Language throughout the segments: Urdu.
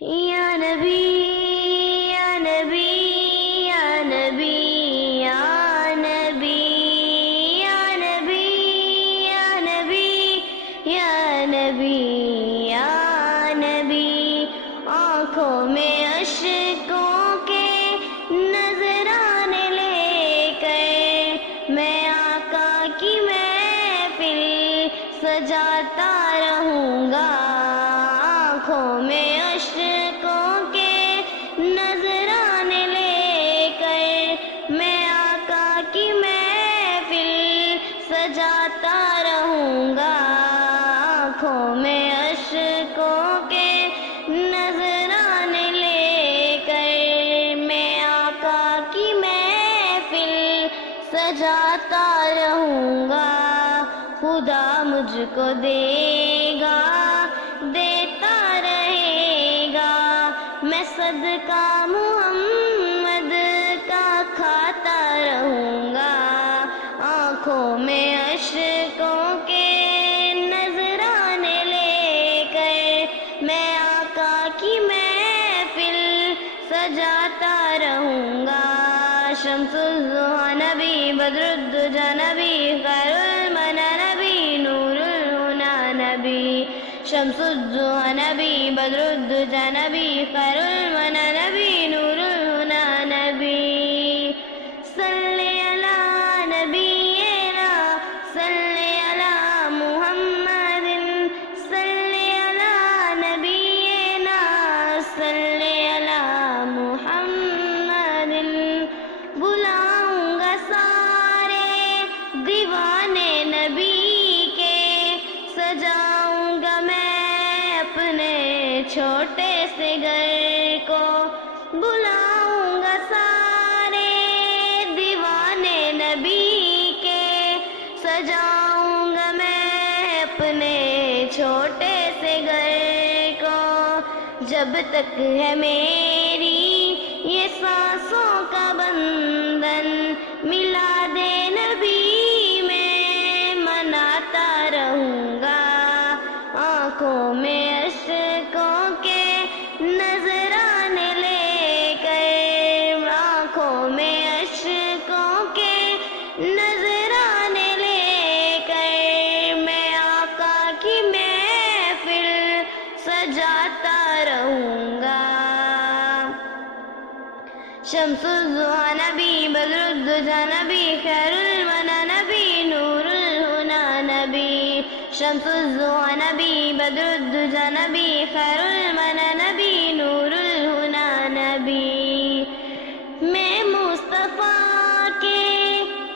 یا نبی یا نبی یا نبی یا نبی یا نبی یا نبی یا نبی یا نبی آنکھوں میں اشکوں کے نذرانے لے کر میں آقا کی محفل سجاتا رہوں گا آنکھوں میں اشکوں کے نذرانے لے کر میں آقا کی محفل سجاتا رہوں گا آنکھوں میں اشکوں کے نذرانے لے کر میں آقا کی محفل سجاتا رہوں گا خدا مجھ کو دے گا دیتا رہے گا میں صدقہ محمد کا کھاتا رہوں گا آنکھوں میں اشکوں کے نذرانے لے کر میں آقا کی محفل سجاتا رہوں گا شمس الضحیٰ نبی بدر الدجا نبی خیر المنی نبی نور الہدی نبی شمس الضحیٰ نبی بدر الدجا نبی خیر المنی نبی نور الہدی نبی صلی علی نبینا صلی علی محمد صلی علی نبینا صلی علی محمد بلاؤں گا سارے دیوانے نبی کے سجاؤں گا میں اپنے چھوٹے سے گھر کو بلاؤں گا سارے دیوانے نبی کے سجاؤں گا میں اپنے چھوٹے سے گھر کو جب تک ہے میری یہ سانسوں کا بندھن میلاد نبی میں مناتا رہوں گا آنکھوں میں اشکوں کے نذرانے لے کر آنکھوں میں اشکوں کے نذرانے لے کر میں آقا کی محفل سجاتا رہوں گا شمس الضحیٰ نبی بدر الدجا نبی خیر المنی نبی نور الہدی نبی شمس الضحیٰ نبی بدر الدجا نبی خیر المنی نبی نور الہدی نبی میں مصطفیٰ کے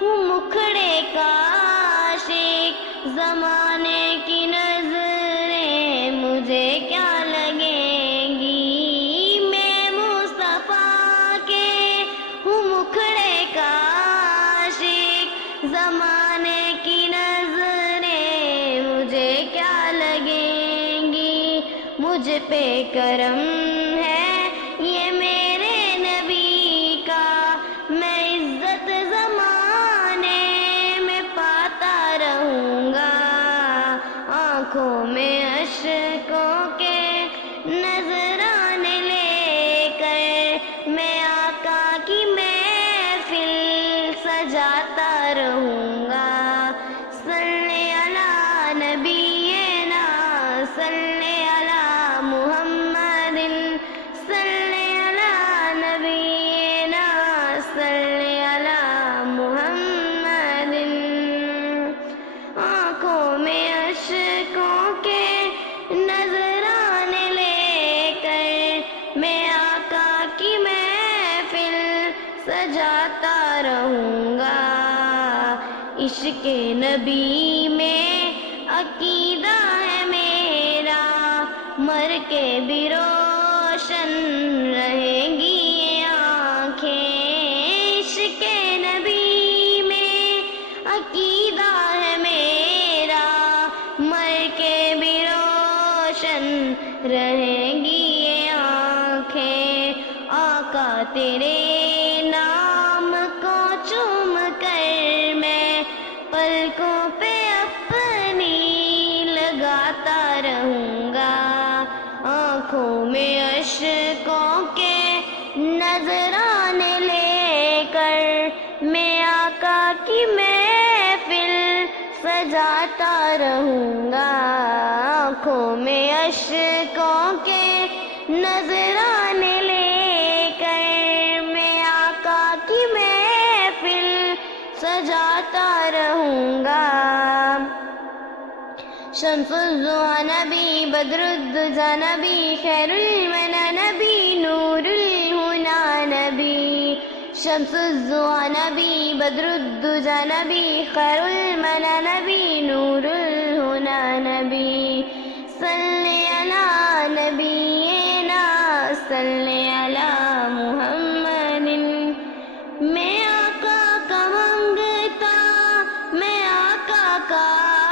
ہوں مکھڑے کا عاشق زمانے کی نظریں مجھے کیا لگیں گی میں مصطفیٰ کے ہوں مکھڑے کا عاشق زمانے کی نظریں مجھے کیا لگیں گی مجھ پہ کرم ہے یہ میرے نبی کا میں عزت زمانے میں پاتا رہوں گا آنکھوں میں اشکوں کے نذرانے لے کر میں آقا کی محفل سجاتا رہوں گا صلی علی نبینا صلی علی محمد صلی علی نبینا صلی علی محمد آنکھوں میں اشکوں کے نذرانے لے کر میں آقا کی محفل سجاتا رہوں گا عشق نبی میں عقیدہ ہے میرا مر کے بھی روشن رہیں گی یہ آنکھیں عشق نبی میں عقیدہ ہے میرا مر کے بھی روشن رہیں گی یہ آنکھیں آقا تیرے نام کو چوم کر میں پلکوں پہ اپنی لگاتا رہوں گا آنکھوں میں عشقوں کے نذرانے لے کر میں آقا کی محفل سجاتا رہوں گا. آنکھوں میں عشقوں کے نذرانے لے کر میں آقا کی محفل سجاتا رہوں گا. شمس الضحیٰ نبی، بدر الدجیٰ نبی، خیر المنی نبی، نور الہدیٰ نبی. شمس الضحیٰ نبی، بدر الدجیٰ نبی، خیر المنی نبی، نور الہدیٰ نبی. صلی علی نبینا صلی علی محمد. میں آقا کا منگتا، میں آقا کا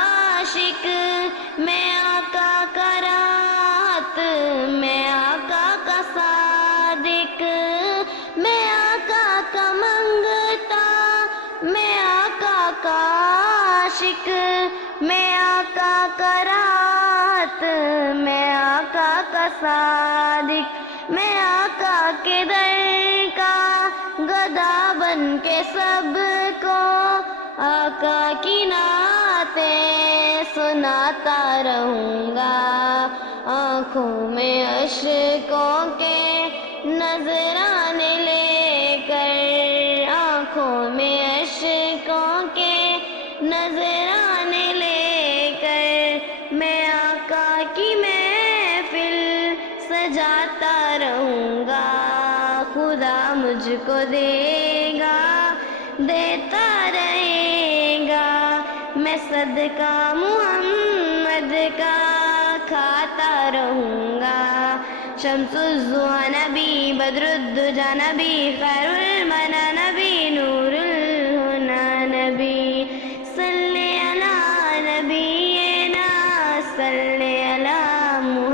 عاشق، میں آقا کا رات، میں آقا کا صادق. میں آقا کا منگتا، میں آقا کا عاشق، میں آقا کا رات، میں آقا کا صادق. میں آقا کے در کا گدا بن کے سب کو آقا کی نعتیں سناتا رہوں گا. آنکھوں میں عشقوں کے نذرانے لے کر، آنکھوں میں عشقوں کے نذرانے لے کر میں آقا کی محفل سجاتا رہوں گا. خدا مجھ کو دے گا، دیتا رہے گا، میں صدقہ محمد کا کھاتا رہوں گا. شمس الضحیٰ نبی، بدر الدجیٰ نبی، خیر